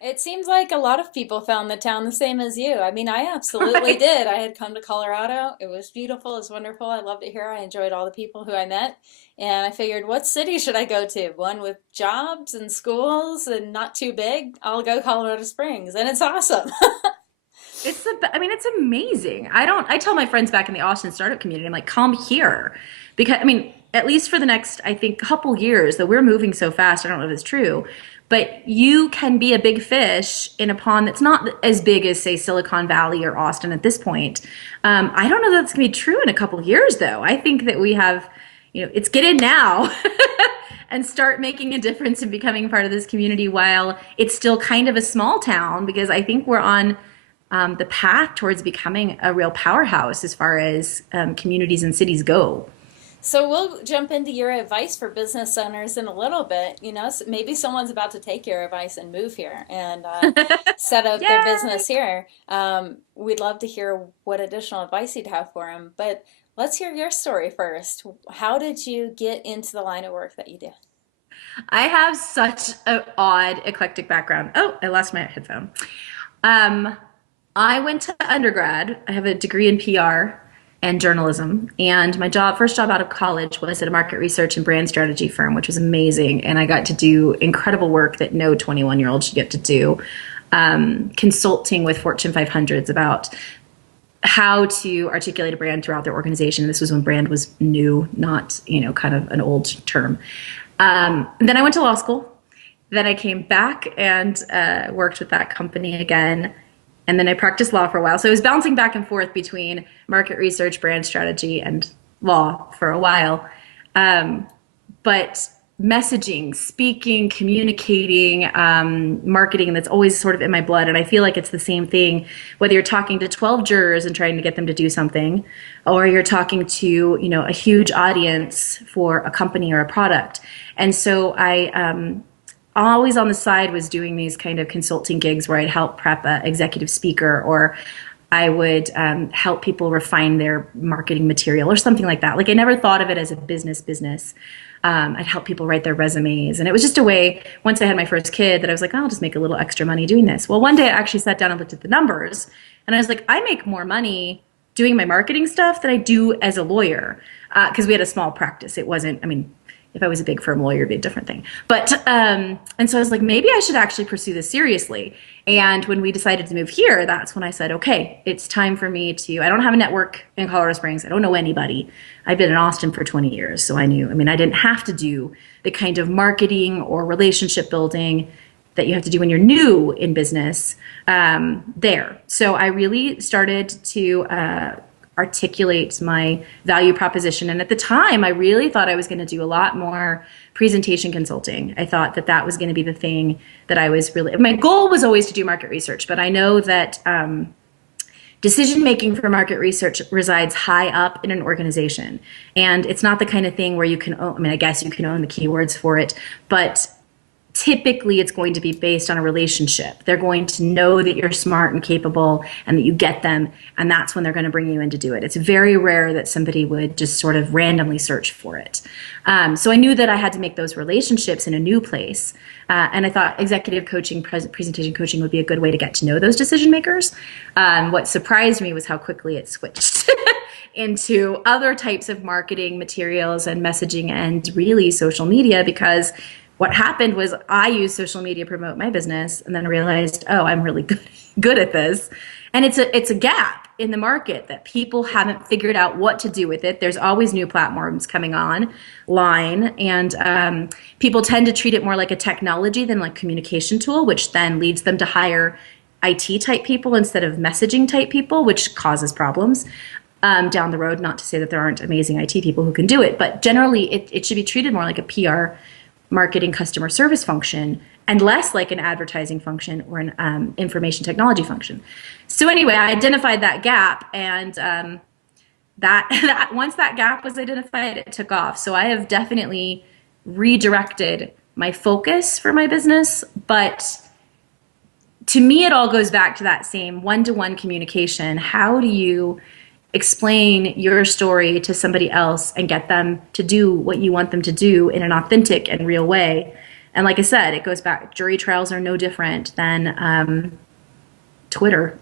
It seems like a lot of people found the town the same as you. I mean, I absolutely did. I had come to Colorado. It was beautiful. It was wonderful. I loved it here. I enjoyed all the people who I met. And I figured, what city should I go to? One with jobs and schools and not too big? I'll go Colorado Springs. And it's awesome. I mean, it's amazing. I tell my friends back in the Austin startup community, I'm like, come here. Because, I mean, at least for the next, I think, couple years, though we're moving so fast, I don't know if it's true, but you can be a big fish in a pond that's not as big as, say, Silicon Valley or Austin at this point. I don't know that that's going to be true in a couple of years, though. I think that we have, it's get in now. And start making a difference and becoming part of this community while it's still kind of a small town because I think we're on the path towards becoming a real powerhouse as far as communities and cities go. So we'll jump into your advice for business owners in a little bit. Maybe someone's about to take your advice and move here and set up their Yay! business here. We'd love to hear what additional advice you'd have for them. But let's hear your story first. How did you get into the line of work that you do? I have such an odd, eclectic background. Oh, I lost my headphone. Um, I went to undergrad. I have a degree in PR and journalism, and my first job out of college was at a market research and brand strategy firm, which was amazing. And I got to do incredible work that no 21-year-old should get to do, consulting with Fortune 500s about how to articulate a brand throughout their organization. This was when brand was new, not, kind of an old term. Then I went to law school. Then I came back and worked with that company again. And then I practiced law for a while. So I was bouncing back and forth between market research, brand strategy, and law for a while. But messaging, speaking, communicating, marketing, that's always sort of in my blood. And I feel like it's the same thing, whether you're talking to 12 jurors and trying to get them to do something, or you're talking to, a huge audience for a company or a product. And so I always on the side was doing these kind of consulting gigs where I'd help prep a executive speaker or I would help people refine their marketing material or something like that. Like I never thought of it as a business. I'd help people write their resumes. And it was just a way, once I had my first kid, that I was like, oh, I'll just make a little extra money doing this. Well, one day I actually sat down and looked at the numbers and I was like, I make more money doing my marketing stuff than I do as a lawyer. Because we had a small practice. It wasn't, I mean, if I was a big firm lawyer, it'd be a different thing. But, and so I was like, maybe I should actually pursue this seriously. And when we decided to move here, that's when I said, okay, it's time for me to, I don't have a network in Colorado Springs. I don't know anybody. I've been in Austin for 20 years. So I knew, I mean, I didn't have to do the kind of marketing or relationship building that you have to do when you're new in business there. So I really started to articulate my value proposition. And at the time, I really thought I was going to do a lot more presentation consulting. I thought that that was going to be the thing that I was really, my goal was always to do market research, but I know that decision making for market research resides high up in an organization. And it's not the kind of thing where you can own, I mean, I guess you can own the keywords for it, but typically it's going to be based on a relationship. They're going to know that you're smart and capable and that you get them, and that's when they're going to bring you in to do it. It's very rare that somebody would just sort of randomly search for it. So I knew that I had to make those relationships in a new place. And I thought executive coaching, presentation coaching would be a good way to get to know those decision makers. What surprised me was how quickly it switched into other types of marketing materials and messaging and really social media because what happened was I used social media to promote my business and then realized, oh, I'm really good at this. And it's a gap in the market that people haven't figured out what to do with it. There's always new platforms coming online, and people tend to treat it more like a technology than like communication tool, which then leads them to hire IT type people instead of messaging type people, which causes problems down the road. Not to say that there aren't amazing IT people who can do it, but generally it should be treated more like a PR marketing customer service function and less like an advertising function or an information technology function. So anyway, I identified that gap, and that once that gap was identified, it took off. So I have definitely redirected my focus for my business, but to me, it all goes back to that same one-to-one communication. How do you explain your story to somebody else and get them to do what you want them to do in an authentic and real way? And like I said, it goes back, jury trials are no different than Twitter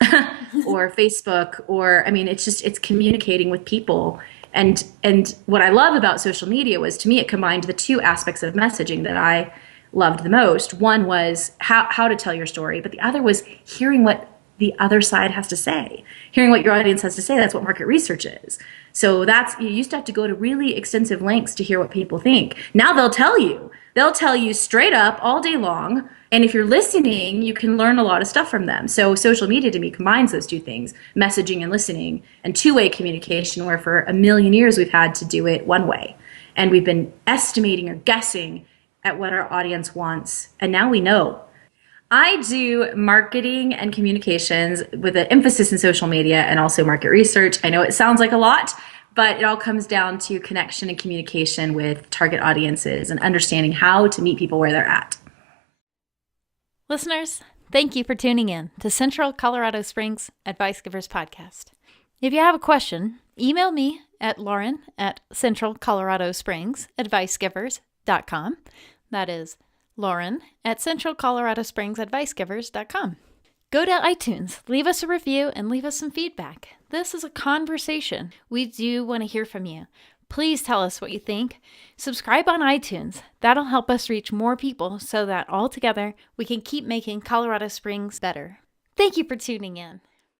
or Facebook, or I mean, it's communicating with people. And what I love about social media was, to me, it combined the two aspects of messaging that I loved the most. One was how to tell your story, but the other was hearing what the other side has to say, hearing what your audience has to say. That's what market research is. So you used to have to go to really extensive lengths to hear what people think. Now they'll tell you straight up all day long. And if you're listening, you can learn a lot of stuff from them. So social media to me combines those two things, messaging and listening, and two-way communication, where for a million years we've had to do it one way. And we've been estimating or guessing at what our audience wants. And now we know. I do marketing and communications with an emphasis in social media and also market research. I know it sounds like a lot, but it all comes down to connection and communication with target audiences and understanding how to meet people where they're at. Listeners, thank you for tuning in to Central Colorado Springs Advice Givers Podcast. If you have a question, email me at lauren@centralcoloradosprings.advicegivers.com. That is lauren@centralcoloradosprings.advicegivers.com. Go to iTunes, leave us a review, and leave us some feedback. This is a conversation. We do want to hear from you. Please tell us what you think. Subscribe on iTunes. That'll help us reach more people so that all together we can keep making Colorado Springs better. Thank you for tuning in.